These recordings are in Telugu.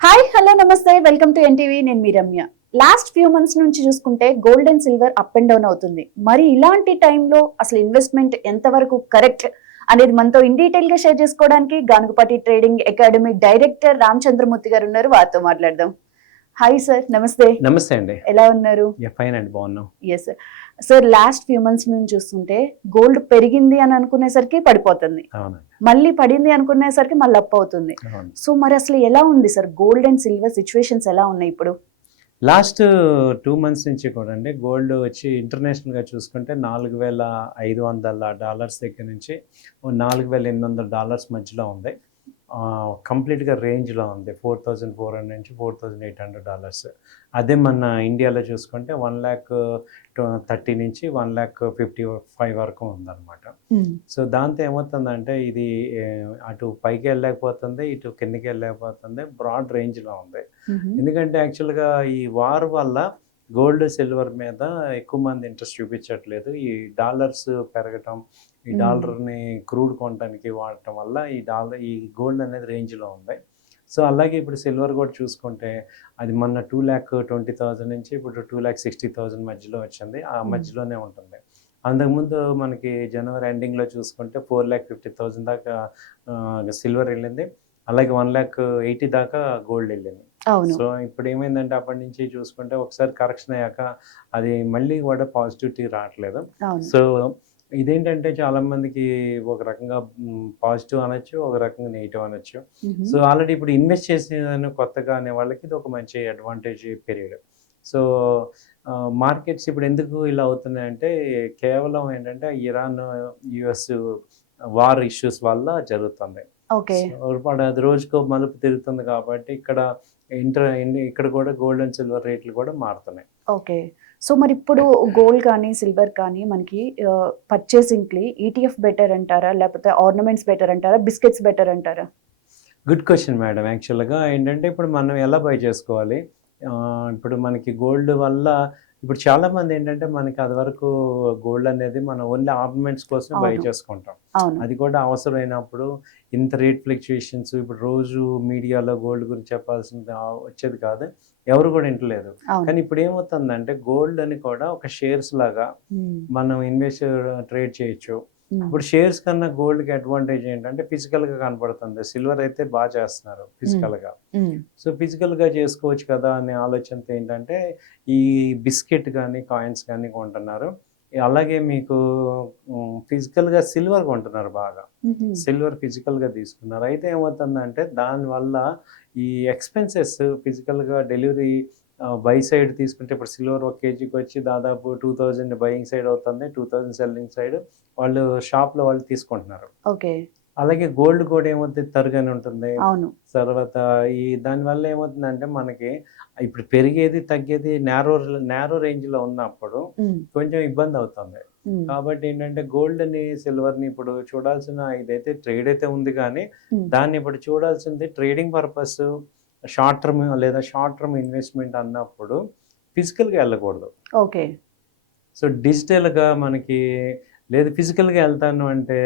హాయ్ హలో నమస్తే వెల్కమ్ టు ఎన్టీవీ. నేను మీ రమ్య. లాస్ట్ ఫ్యూ మంత్స్ నుంచి చూసుకుంటే gold and silver up and down అవుతుంది. మరి ఇలాంటి టైంలో అసలు ఇన్వెస్ట్మెంట్ ఎంతవరకు కరెక్ట్ అనేది మనతో ఇన్ డీటెయిల్ గా షేర్ చేసుకోవడానికి Ganugupati trading academy director Ramachandramurthy గారు ఉన్నారు. వారితో మాట్లాడదాం. హాయ్ సార్, నమస్తే. నమస్తే అండి. ఎలా ఉన్నారు? ఫైన్ అండి, బాగున్నాం. Yes sir, last few months నుంచి చూస్తుంటే గోల్డ్ పెరిగింది అని అనుకునేసరికి పడిపోతుంది, మళ్ళీ పడింది అనుకునేసరికి మళ్ళీ అప్ అవుతుంది. సో మరి అసలు ఎలా ఉంది sir gold and silver situations ఎలా ఉన్నాయి ఇప్పుడు? లాస్ట్ 2 months నుంచి కూడా అండి గోల్డ్ వచ్చి ఇంటర్నేషనల్గా చూసుకుంటే $4,500 దగ్గర నుంచి $4,800 మధ్యలో ఉంది. కంప్లీట్గా రేంజ్లో ఉంది. 4,400 నుంచి $4,800. అదే మన ఇండియాలో చూసుకుంటే 1,30,000 నుంచి 1,55,000 వరకు ఉందన్నమాట. సో దాంతో ఏమవుతుందంటే ఇది అటు పైకి వెళ్ళలేకపోతుంది, ఇటు కిందకి వెళ్ళలేకపోతుంది, బ్రాడ్ రేంజ్లో ఉంది. ఎందుకంటే యాక్చువల్గా ఈ వార్ వల్ల గోల్డ్ సిల్వర్ మీద ఎక్కువ మంది ఇంట్రెస్ట్ చూపించట్లేదు. ఈ డాలర్స్ పెరగటం, ఈ డాలర్ని క్రూడ్ కొనడానికి వాడటం వల్ల ఈ గోల్డ్ అనేది రేంజ్లో ఉంది. సో అలాగే ఇప్పుడు సిల్వర్ కూడా చూసుకుంటే అది మొన్న 2,20,000 నుంచి ఇప్పుడు 2,60,000 మధ్యలో వచ్చింది. ఆ మధ్యలోనే ఉంటుంది. అంతకుముందు మనకి జనవరి ఎండింగ్లో చూసుకుంటే 4,50,000 దాకా సిల్వర్ వెళ్ళింది. అలాగే 1,80,000 దాకా గోల్డ్ వెళ్ళింది. సో ఇప్పుడు ఏమైందంటే అప్పటి నుంచి చూసుకుంటే ఒకసారి కరెక్షన్ అయ్యాక అది మళ్ళీ కూడా పాజిటివిటీ రావట్లేదు. సో ఇదేంటంటే చాలా మందికి ఒక రకంగా పాజిటివ్ అనొచ్చు, ఒక రకంగా నెగిటివ్ అనొచ్చు. సో ఆల్రెడీ ఇప్పుడు ఇన్వెస్ట్ చేసిన కొత్తగా అనే వాళ్ళకి ఇది ఒక మంచి అడ్వాంటేజ్ పీరియడ్. సో మార్కెట్స్ ఇప్పుడు ఎందుకు ఇలా అవుతున్నాయంటే కేవలం ఏంటంటే ఇరాన్ యుఎస్ వార్ ఇష్యూస్ వల్ల జరుగుతుంది. అది రోజుకో మలుపు తిరుగుతుంది కాబట్టి ఇక్కడ కూడా గోల్డ్ అండ్ సిల్వర్ రేట్లు కూడా మారుతున్నాయి. ఓకే, సో మరి ఇప్పుడు గోల్డ్ కానీ సిల్వర్ కానీ మనకి పర్చేసింగ్కి ఈటీఎఫ్ బెటర్ అంటారా, లేకపోతే ఆర్నమెంట్స్ బెటర్ అంటారా, బిస్కెట్స్ బెటర్ అంటారా? Good question madam. యాక్చువల్గా ఏంటంటే ఇప్పుడు మనం ఎలా బై చేసుకోవాలి? ఇప్పుడు మనకి గోల్డ్ వల్ల ఇప్పుడు చాలా మంది ఏంటంటే మనకి అది వరకు గోల్డ్ అనేది మనం ఓన్లీ ఆర్నమెంట్స్ కోసం బై చేసుకుంటాం. అది కూడా అవసరమైనప్పుడు ఇంత రేట్ ఫ్లక్చుయేషన్స్ ఇప్పుడు రోజు మీడియాలో గోల్డ్ గురించి చెప్పాల్సింది వచ్చేది కాదు, ఎవరు కూడా వింటలేదు. కానీ ఇప్పుడు ఏమవుతుందంటే గోల్డ్ అని కూడా ఒక షేర్స్ లాగా మనం ఇన్వెస్ట్ ట్రేడ్ చేయొచ్చు. ఇప్పుడు షేర్స్ కన్నా గోల్డ్కి అడ్వాంటేజ్ ఏంటంటే ఫిజికల్గా కనపడుతుంది. సిల్వర్ అయితే బాగా చేస్తున్నారు ఫిజికల్గా. సో ఫిజికల్గా చేసుకోవచ్చు కదా అనే ఆలోచనతో ఏంటంటే ఈ బిస్కెట్ కానీ కాయిన్స్ కానీ కొంటున్నారు. అలాగే మీకు ఫిజికల్గా సిల్వర్ కొంటున్నారు బాగా. సిల్వర్ ఫిజికల్గా తీసుకున్నారు. అయితే ఏమవుతుందంటే దానివల్ల ఈ ఎక్స్పెన్సెస్ ఫిజికల్గా డెలివరీ బై సైడ్ తీసుకుంటే ఇప్పుడు సిల్వర్ 1 kgకి వచ్చి దాదాపు 2,000 బయింగ్ సైడ్ అవుతుంది, 2,000 సెల్లింగ్ సైడ్ వాళ్ళు షాప్లో వాళ్ళు తీసుకుంటున్నారు. ఓకే, అలాగే గోల్డ్ కూడా ఏమవుతుంది తరుగానే ఉంటుంది. తర్వాత దానివల్ల ఏమవుతుందంటే మనకి ఇప్పుడు పెరిగేది తగ్గేది నేరో రేంజ్లో ఉన్నప్పుడు కొంచెం ఇబ్బంది అవుతుంది. కాబట్టి ఏంటంటే గోల్డ్ని సిల్వర్ని ఇప్పుడు చూడాల్సిన ఇదైతే ట్రేడ్ అయితే ఉంది, కానీ దాన్ని ఇప్పుడు చూడాల్సింది trading purpose short term investment అన్నప్పుడు ఫిజికల్గా వెళ్ళకూడదు. ఓకే, సో డిజిటల్గా మనకి లేదు ఫిజికల్గా వెళ్తాను అంటే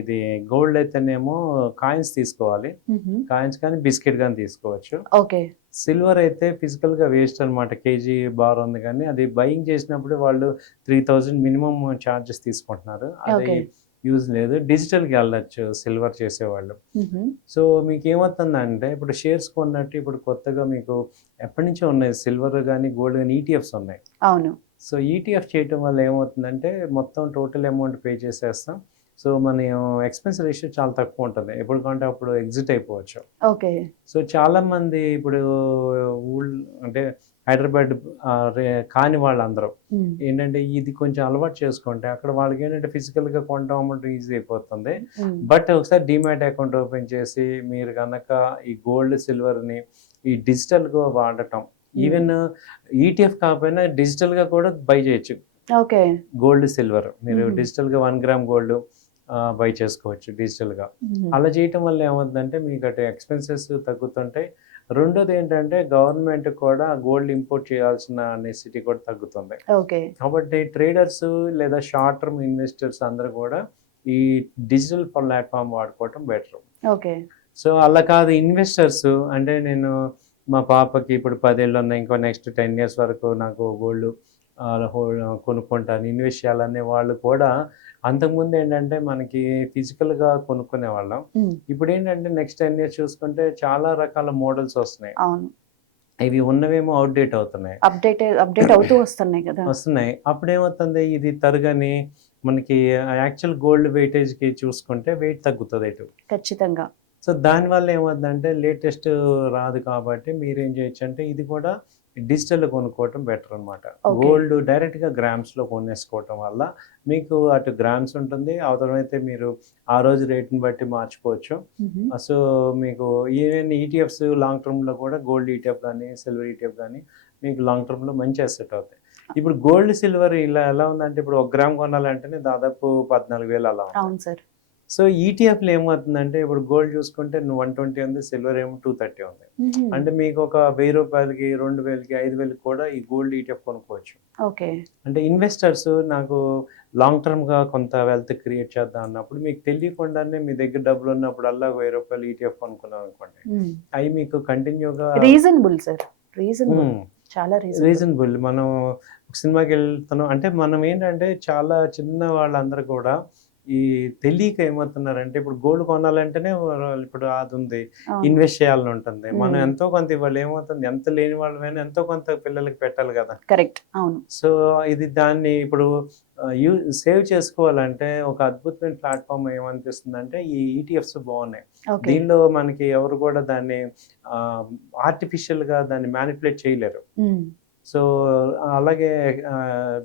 ఇది గోల్డ్ అయితేనేమో కాయిన్స్ తీసుకోవాలి, కాయిన్స్ కానీ బిస్కెట్ కానీ తీసుకోవచ్చు. ఓకే, సిల్వర్ అయితే ఫిజికల్గా వేస్ట్ అనమాట. కేజీ బార్ ఉంది, కానీ అది బయింగ్ చేసినప్పుడు వాళ్ళు 3,000 మినిమం ఛార్జెస్ తీసుకుంటున్నారు. అది యూజ్ లేదు. డిజిటల్కి వెళ్ళచ్చు సిల్వర్ చేసేవాళ్ళు. సో మీకు ఏమవుతుందంటే ఇప్పుడు షేర్స్ కొన్నట్టు ఇప్పుడు కొత్తగా మీకు ఎప్పటి నుంచో ఉన్నాయి సిల్వర్ కానీ గోల్డ్ కానీ ఈటీఎఫ్స్ ఉన్నాయి. అవును. సో ఈటీఎఫ్ చేయటం వల్ల ఏమవుతుందంటే మొత్తం టోటల్ అమౌంట్ పే చేసేస్తాం. సో మన ఎక్స్పెన్స్ రేషియో చాలా తక్కువ ఉంటుంది. ఎప్పటికంటే అప్పుడు ఎగ్జిట్ అయిపోవచ్చు. ఓకే, సో చాలా మంది ఇప్పుడు అంటే హైదరాబాద్ కాని వాళ్ళందరూ ఏంటంటే ఇది కొంచెం అలవాటు చేసుకుంటే అక్కడ వాళ్ళకి ఏంటంటే ఫిజికల్గా కొనడం అమౌంట్ ఈజీ అయిపోతుంది. బట్ ఒకసారి డిమాట్ అకౌంట్ ఓపెన్ చేసి మీరు కనుక ఈ గోల్డ్ సిల్వర్ని ఈ డిజిటల్గా వాడటం, ఈవెన్ ఈటీఎఫ్ కాకపోయినా డిజిటల్గా కూడా బై చేయొచ్చు. ఓకే, గోల్డ్ సిల్వర్ మీరు డిజిటల్గా 1 గ్రామ్ గోల్డ్ బై చేసుకోవచ్చు డిజిటల్గా. అలా చేయటం వల్ల ఏమవుతుందంటే మీకు అటు ఎక్స్పెన్సెస్ తగ్గుతుంటాయి. రెండోది ఏంటంటే గవర్నమెంట్ కూడా గోల్డ్ ఇంపోర్ట్ చేయాల్సిన నెసిటీ కూడా తగ్గుతుంది. కాబట్టి ట్రేడర్స్ లేదా షార్ట్ టర్మ్ ఇన్వెస్టర్స్ అందరూ కూడా ఈ డిజిటల్ ప్లాట్ఫామ్ వాడుకోవటం బెటర్. ఓకే, సో అలా కాదు ఇన్వెస్టర్స్ అంటే నేను మా పాపకి ఇప్పుడు 10 ఏళ్ళు ఉన్నాయి. ఇంకో నెక్స్ట్ 10 ఇయర్స్ వరకు నాకు గోల్డ్ కొనుక్కుంటాను, ఇన్వెస్ట్ చేయాలనే వాళ్ళు కూడా అంతకుముందు ఏంటంటే మనకి ఫిజికల్‌గా కొనుక్కునేవాళ్ళం. ఇప్పుడేంటంటే నెక్స్ట్ 10 ఇయర్స్ చూసుకుంటే చాలా రకాల మోడల్స్ వస్తున్నాయి. అవును. ఇవి ఉన్నవేమో ఔట్‌డేట్ అవుతున్నాయి. అప్డేట్ అవుతూ వస్తున్నాయి కదా! వస్తున్నాయి. అప్పుడేమవుతుంది ఇది తరగని మనకి యాక్చువల్ గోల్డ్ వెయిటేజ్‌కి చూసుకుంటే వెయిట్ తగ్గుతది ఇటు. ఖచ్చితంగా. సో, దానివల్ల ఏమవుద్దంటే లేటెస్ట్ రాదు కాబట్టి మీరేం చేయొచ్చంటే ఇది కూడా డిజిటల్‌లో కొనుక్కోవటం బెటర్ అనమాట. ఓకే. గోల్డ్ డైరెక్ట్‌గా గ్రామ్స్‌లో కొనేసుకోవటం వల్ల మీకు అటు గ్రామ్స్ ఉంటుంది. అవసరమైతే మీరు ఆ రోజు రేట్‌ని బట్టి మార్చుకోవచ్చు. హుహు. సో, మీకు ఈవెన్ ఈటీఎఫ్స్ లాంగ్ టర్మ్‌లో కూడా గోల్డ్ ఈటీఎఫ్ గానీ, సిల్వర్ ఈటీఎఫ్ గానీ మీకు లాంగ్ టర్మ్‌లో మంచి అసెట్ అవుతాయి. ఇప్పుడు గోల్డ్, సిల్వర్ ఇలా ఎలా ఉందంటే ఇప్పుడు 1 గ్రామ్ కొనాలంటేనే దాదాపు 14,000 అలా ఉంది. అవును సార్. సో, ఈటీఎఫ్‌లో ఏమవుతుందంటే ఇప్పుడు గోల్డ్ చూసుకుంటే 120 ఉంది. సిల్వర్ ఏమో 230 ఉంది. హుహు. అంటే అంటే మీకు ఒక రూ. 1000కి, 2000కి, 5000కి కూడా ఈ గోల్డ్ ఈటీఎఫ్ కొనుక్కోవచ్చు. ఓకే. అంటే ఇన్వెస్టర్స్ నాకు లాంగ్ టర్మ్‌గా కొంత వెల్త్ క్రియేట్ చేద్దాం అన్నప్పుడు మీకు తెలియకుండానే మీ దగ్గర డబ్బులున్నప్పుడల్లా రూ. 1000 ఈటీఎఫ్ కొనుక్కున్నారనుకోండి. హ్మ్. అయి మీకు కంటిన్యూగా రీజనబుల్ సార్. రీజనబుల్. హ్మ్. చాలా రీజనబుల్. రీజనబుల్. మనం ఒక సినిమాకెళ్తున్నాం అంటే మనం ఏంటంటే చాలా చిన్న వాళ్ళందరూ కూడా ఈ తెలియక ఏమవుతున్నారంటే ఇప్పుడు గోల్డ్ కొనాలంటేనే ఇప్పుడు అదుంది. అవును. ఇన్వెస్ట్ చేయాలని ఉంటుంది. మనం హ్మ్. ఎంతో కొంత ఇవాళ ఏమవుతుంది ఎంత లేని వాళ్ళమైనా ఎంతో కొంత పిల్లలకి పెట్టాలి కదా! కరెక్ట్. అవును. సో, ఇది దాన్ని ఇప్పుడు సేవ్ చేసుకోవాలంటే ఒక అద్భుతమైన ప్లాట్‌ఫార్మ్ ఏమనిపిస్తుందంటే ఈ ఈటీఎఫ్స్ బావున్నాయి. ఓకే. దీనిలో మనకి ఎవరు కూడా దాన్ని ఆహ్, ఆర్టిఫిషియల్‌గా దాన్ని మానిప్యులేట్ చేయలేరు. హ్మ్. సో, అలాగే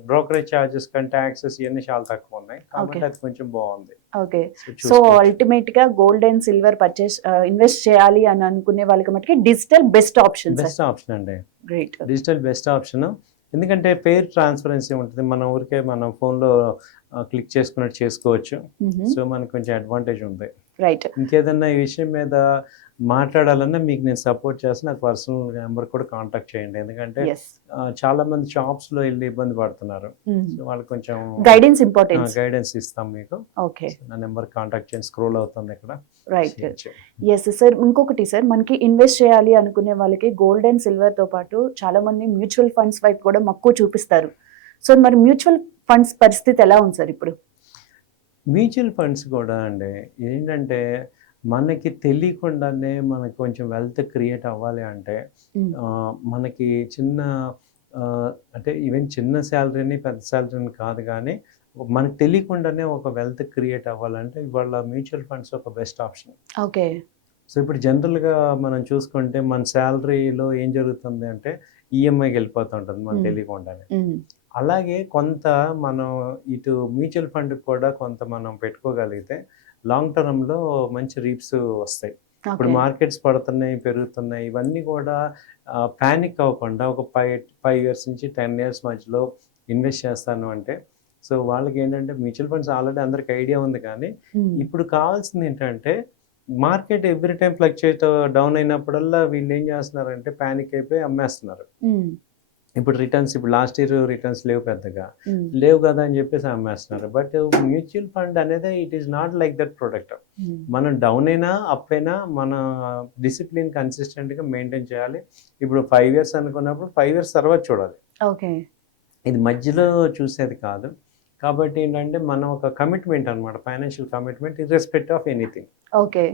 బ్రోకరేజ్ చార్జెస్ కానీ టాక్సెస్ ఇయన్నీ చాలా తక్కువున్నాయి. ఓకే. కాబట్టి అది కొంచెం బావుంది. ఓకే. సో, సో, చూసుకోవచ్చు. అల్టిమేట్‌గా గోల్డ్ అండ్ సిల్వర్ ఇన్వెస్ట్ చేయాలి అని అనుకునే వాళ్ళకి మట్టుకి digital best option sir. Best option అండి. గ్రేట్. Digital best option. ఎందుకంటే ఫెయిర్ ట్రాన్స్‌పరెన్సీ ఉంటది. మన ఊరికే మనం ఫోన్‌లో క్లిక్ చేసుకున్నట్టు చేసుకోవచ్చు. హుహు. సో, మనకు కొంచెం అడ్వాంటేజ్ ఉంది. రైట్. ఇంకేదన్నా ఈ విషయం మీద మాట్లాడాలన్నా మీకు నేను సపోర్ట్ చేస్తాను. నాకు పర్సనల్ నెంబర్ కూడా కాంటాక్ట్ చేయండి. ఎందుకంటే యెస్. చాలామంది షాప్స్‌లో ఎళ్లి ఇబ్బంది పడుతున్నారు. హ్మ్. సో, వాళ్ళకి కొంచెం గైడెన్స్ ఇంపార్టెన్స్. గైడెన్స్ ఇస్తాం మీకు. ఓకే. సో, నా నెంబర్ కాంటాక్ట్ చేయండి. స్క్రోల్ అవుతుంది ఇక్కడ. రైట్. చేయొచ్చు. Yes sir. ఇంకొకటి సార్ మనకి ఇన్వెస్ట్ చేయాలి అనుకునే వాళ్ళకి గోల్డ్ అండ్ సిల్వర్‌తో పాటు చాలా మంది మ్యూచువల్ ఫండ్స్ వైపు కూడా మక్కువ చూపిస్తారు. సో, మరి మ్యూచువల్ ఫండ్స్ పరిస్థితి ఎలా ఉంది సార్ ఇప్పుడు? మ్యూచువల్ ఫండ్స్ కూడా అండి ఏంటంటే మనకి తెలియకుండానే మనకు కొంచెం వెల్త్ క్రియేట్ అవ్వాలి అంటే హ్మ్. మనకి చిన్న అంటే ఈవెన్ చిన్న శాలరీని పెద్ద శాలరీని కాదు కానీ మనకు తెలియకుండానే ఒక వెల్త్ క్రియేట్ అవ్వాలంటే ఇవాళ మ్యూచువల్ ఫండ్స్ ఒక బెస్ట్ ఆప్షన్. ఓకే. సో ఇప్పుడు జనరల్‌గా మనం చూసుకుంటే మన శాలరీలో ఏం జరుగుతుంది అంటే ఈఎంఐకి వెళ్ళిపోతుంటుంది మనకు హ్మ్. తెలియకుండానే. హ్మ్. అలాగే కొంత మనం ఇటు మ్యూచువల్ ఫండ్‌కి కూడా కొంత మనం పెట్టుకోగలిగితే లాంగ్ టర్మ్‌లో మంచి రీప్స్ వస్తాయి. ఇప్పుడు ఓకే. మార్కెట్స్ పడుతున్నాయి, పెరుగుతున్నాయి. ఇవన్నీ కూడా పానిక్ అవ్వకుండా ఒక 5 ఇయర్స్ నుంచి 10 ఇయర్స్ మధ్యలో ఇన్వెస్ట్ చేస్తాను అంటే సో వాళ్ళకేంటంటే మ్యూచువల్ ఫండ్స్ ఆల్రెడీ అందరికి ఐడియా ఉంది కానీ హ్మ్. ఇప్పుడు కావాల్సింది ఏంటంటే market every time fluctuate down అయినప్పుడల్లా వీళ్ళు ఏం చేస్తున్నారంటే పానిక్ అయిపోయి అమ్మేస్తున్నారు. హ్మ్. ఇప్పుడు లాస్ట్ ఇయర్ రిటర్న్స్ లేవు పెద్దగా. హ్మ్. లేవు కదా అని చెప్పేసి అమ్మేస్తున్నారు. బట్ మ్యూచువల్ ఫండ్ అనేది it is not like that product. హ్మ్. మనం డౌన్ అయినా, అప్ అయినా మన డిసిప్లిన్ కన్సిస్టెంట్‌గా మెయింటైన్ చేయాలి. ఇప్పుడు 5 ఇయర్స్ అనుకున్నప్పుడు 5 ఇయర్స్ తర్వాత చూడాలి. ఓకే. ఇది మధ్యలో చూసేది కాదు. కాబట్టి ఏంటంటే మనం ఒక కమిట్మెంట్ అన్నమాట. Financial commitment irrespective of anything. Okay.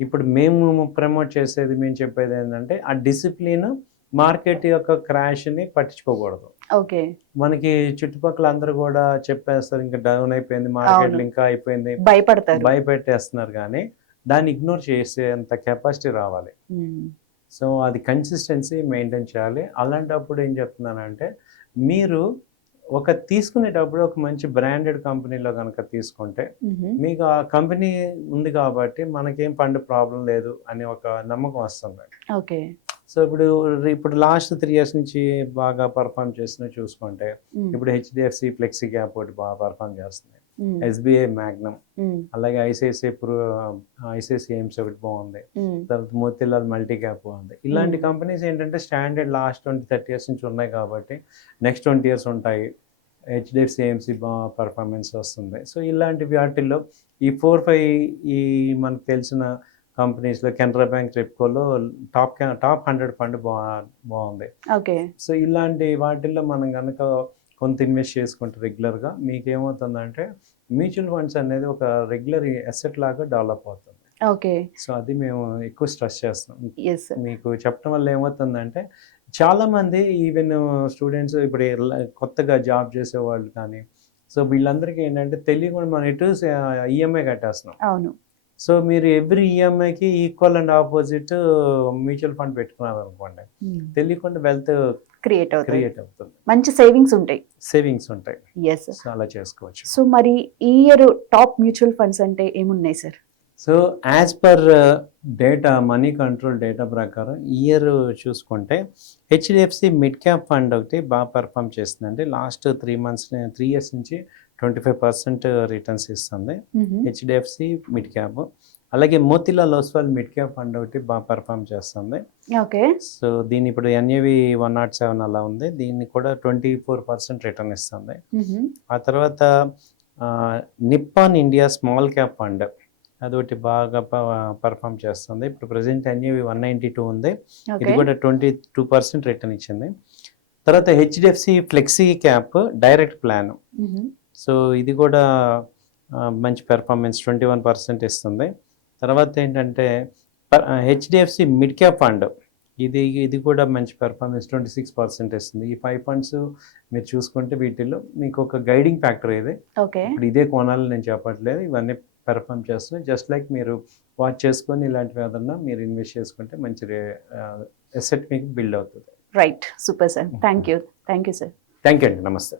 ఇప్పుడు మేము ప్రమోట్ చేసేది, మేము చెప్పేదేంటంటే, ఆ డిసిప్లిన్ మార్కెట్ యొక్క క్రాష్‌ని పట్టించుకోకూడదు. ఓకే. మనకి చుట్టుపక్కల అందరూ గూడా చెప్పేస్తారు. ఇంక డౌన్ అయిపోయింది. అవును. మార్కెట్‌లో ఇంకా అయిపోయింది. భయపడతారు. భయపెట్టేస్తున్నారు గానీ, దాన్ని ఇగ్నోర్ చేసేంత కెపాసిటీ రావాలి. హ్మ్. సో, అది కన్సిస్టెన్సీ మెయింటైన్ చేయాలి. అలాంటప్పుడు ఏం చెప్తున్నానంటే, మీరు తీసుకునేటప్పుడు ఒక మంచి బ్రాండెడ్ కంపెనీలో గనక తీసుకుంటే, హుహు. మీకు ఆ కంపెనీ ఉంది కాబట్టి మనకేం ఫండ్ ప్రాబ్లమ్ లేదు అనే ఒక నమ్మకం వస్తుంది. ఓకే. సో, ఇప్పుడు లాస్ట్ 3 ఇయర్స్ నుంచి బాగా పెర్ఫార్మ్ చేసినవి చూసుకుంటే, హ్మ్. ఇప్పుడు హెచ్‌డీఎఫ్‌సి ఫ్లెక్సీ క్యాప్ ఒకటి బాగా పెర్ఫార్మ్ చేస్తుంది. హ్మ్. ఎస్‌బీఐ మాగ్నమ్, హ్మ్. అలాగే ఐసీఐసీఐ ఎయిమ్స్ ఒకటి బాగుంది. హ్మ్. తర్వాత మోతీలాల్ మల్టీ క్యాప్ బాగుంది. ఇలాంటి హ్మ్. కంపెనీస్ ఏంటంటే స్టాండర్డ్ లాస్ట్ 20, 30 ఇయర్స్ నుంచి ఉన్నాయి కాబట్టి నెక్స్ట్ 20 ఇయర్స్ ఉంటాయి. హెచ్‌డీఎఫ్‌సి ఏఎంసీ పెర్ఫార్మెన్స్ వస్తుంది. సో, ఇలాంటి వాటిల్లో ఈ 4, 5 ఈ మనకు తెలిసిన కంపెనీస్లో కెనరా బ్యాంక్, రెప్కోలో టాప్ 100 ఫండ్ బాగుంది. ఓకే. సో ఇలాంటి వాటిల్లో మనం కనుక కొంత ఇన్వెస్ట్ చేసుకుంటే రెగ్యులర్గా మీకేమవుతుందంటే మ్యూచువల్ ఫండ్స్ అనేది ఒక రెగ్యులర్ అసెట్ లాగా డెవలప్ అవుతుంది. ఓకే. సో అది మేము ఎక్కువ స్ట్రెస్ చేస్తాం. యెస్. మీకు చెప్పడం వల్ల ఏమవుతుందంటే చాలామంది ఈవెన్ స్టూడెంట్స్ ఇప్పుడు కొత్తగా జాబ్ చేసేవాళ్ళు కానీ, సో వీళ్ళందరికీ ఏంటంటే తెలియకుండా మనం ఎటు ఈఎంఐ కట్టేస్తున్నాం. అవును. సో మీరు ఎవ్రీ ఈఎంఐకి equal and opposite mutual fund పెట్టుకున్నారు అనుకోండి, తెలియకుండా వెల్త్ క్రియేట్ అవుతుంది, మంచి సేవింగ్స్ ఉంటాయి. సేవింగ్స్ ఉంటాయి. యెస్. సో అలా చేసుకోవచ్చు. సో మరి ఈ ఇయర్ టాప్ మ్యూచువల్ ఫండ్స్ అంటే ఏమున్నాయి sir? So as per data, money control data ప్రకారం ఇయర్ చూసుకుంటే హెచ్డిఎఫ్సి మిడ్ క్యాప్ ఫండ్ ఒకటి బాగా పర్ఫామ్ చేస్తుందండి. లాస్ట్ 3 ఇయర్స్ నుంచి 25% రిటర్న్స్ ఇస్తుంది హెచ్డిఎఫ్సి మిడ్ క్యాప్. అలాగే Motilal Oswal mid cap fund ఒకటి బాగా పర్ఫామ్ చేస్తుంది. ఓకే. సో దీని ఇప్పుడు ఎన్ఏవి 107 అలా ఉంది, దీన్ని కూడా 24% రిటర్న్ ఇస్తుంది. ఆ తర్వాత Nippon India small cap fund అదొకటి బాగా పర్ఫామ్ చేస్తుంది. ఇప్పుడు ప్రజెంట్ ఎన్ఏవి 192 ఉంది, ఇది కూడా 22% రిటర్న్ ఇచ్చింది. తర్వాత HDFC flexi cap direct plan, so ఇది కూడా మంచి పెర్ఫార్మెన్స్ 21% ఇస్తుంది. తర్వాత ఏంటంటే హెచ్డిఎఫ్సి మిడ్ క్యాప్ ఫండ్, ఇది కూడా మంచి పెర్ఫార్మెన్స్ 26% ఇస్తుంది. ఈ 5 ఫండ్స్ మీరు చూసుకుంటే వీటిల్లో మీకు ఒక గైడింగ్ ఫ్యాక్టర్ ఇది. ఓకే. ఇప్పుడు ఇదే కొనాలని నేను చెప్పట్లేదు, ఇవన్నీ పెర్ఫామ్ చేస్తున్నాయి. జస్ట్ లైక్ మీరు వాచ్ చేసుకొని ఇలాంటివి ఏదన్నా మీరు ఇన్వెస్ట్ చేసుకుంటే మంచి అసెట్ మీకు బిల్డ్ అవుతుంది. Right. Super sir. Thank you sir. Thank you అండి. నమస్తే.